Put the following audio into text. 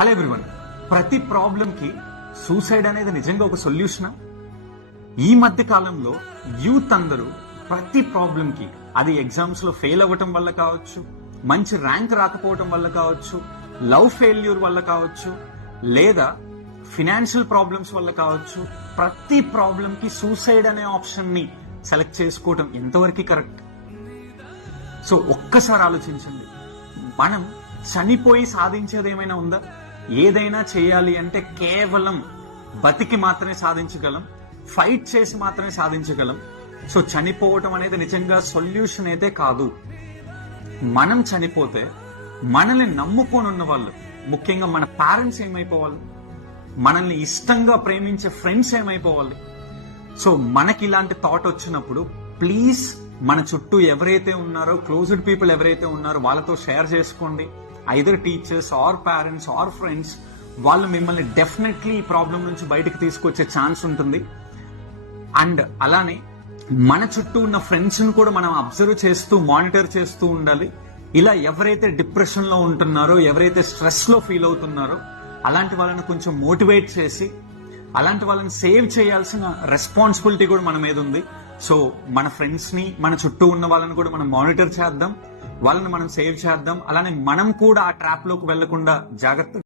Hello everyone, ప్రతి problem కి suicide అనేది నిజంగా ఒక సొల్యూషనా? ఈ మధ్య కాలంలో యూత్ అందరూ ప్రతి ప్రాబ్లం కి, అది ఎగ్జామ్స్ లో ఫెయిల్ అవ్వటం వల్ల కావచ్చు, మంచి ర్యాంక్ రాకపోవటం వల్ల కావచ్చు, లవ్ ఫెయిల్యూర్ వల్ల కావచ్చు, లేదా ఫినాన్షియల్ ప్రాబ్లమ్స్ వల్ల కావచ్చు, ప్రతి ప్రాబ్లం కి సూసైడ్ అనే ఆప్షన్ ని సెలెక్ట్ చేసుకోవటం ఎంతవరకు కరెక్ట్? సో ఒక్కసారి ఆలోచించండి. మనం చనిపోయి సాధించేది ఏమైనా ఉందా? ఏదైనా చేయాలి అంటే కేవలం బతికి మాత్రమే సాధించగలం, ఫైట్ చేసి మాత్రమే సాధించగలం. సో చనిపోవటం అనేది నిజంగా సొల్యూషన్ అయితే కాదు. మనం చనిపోతే మనల్ని నమ్ముకొని ఉన్న వాళ్ళు, ముఖ్యంగా మన పేరెంట్స్ ఏమైపోవాలి, మనల్ని ఇష్టంగా ప్రేమించే ఫ్రెండ్స్ ఏమైపోవాలి? సో మనకి ఇలాంటి థాట్ వచ్చినప్పుడు ప్లీజ్ మన చుట్టూ ఎవరైతే ఉన్నారో, క్లోజ్డ్ పీపుల్ ఎవరైతే ఉన్నారో వాళ్ళతో షేర్ చేసుకోండి. Either teachers or parents or friends, వాళ్ళు మిమ్మల్ని డెఫినెట్లీ ఈ ప్రాబ్లం నుంచి బయటకు తీసుకొచ్చే ఛాన్స్ ఉంటుంది. అండ్ అలానే మన చుట్టూ ఉన్న ఫ్రెండ్స్ ని కూడా మనం అబ్జర్వ్ చేస్తూ, మానిటర్ చేస్తూ ఉండాలి. ఇలా ఎవరైతే డిప్రెషన్ లో ఉంటున్నారో, ఎవరైతే స్ట్రెస్ లో ఫీల్ అవుతున్నారో అలాంటి వాళ్ళని కొంచెం మోటివేట్ చేసి, అలాంటి వాళ్ళని సేవ్ చేయాల్సిన రెస్పాన్సిబిలిటీ కూడా మన మీద ఉంది. సో మన ఫ్రెండ్స్ ని, మన చుట్టూ ఉన్న వాళ్ళని కూడా మనం మానిటర్ చేద్దాం, వాళ్ళని మనం సేవ్ చేద్దాం. అలానే మనం కూడా ఆ ట్రాప్ లోకి వెళ్లకుండా జాగ్రత్త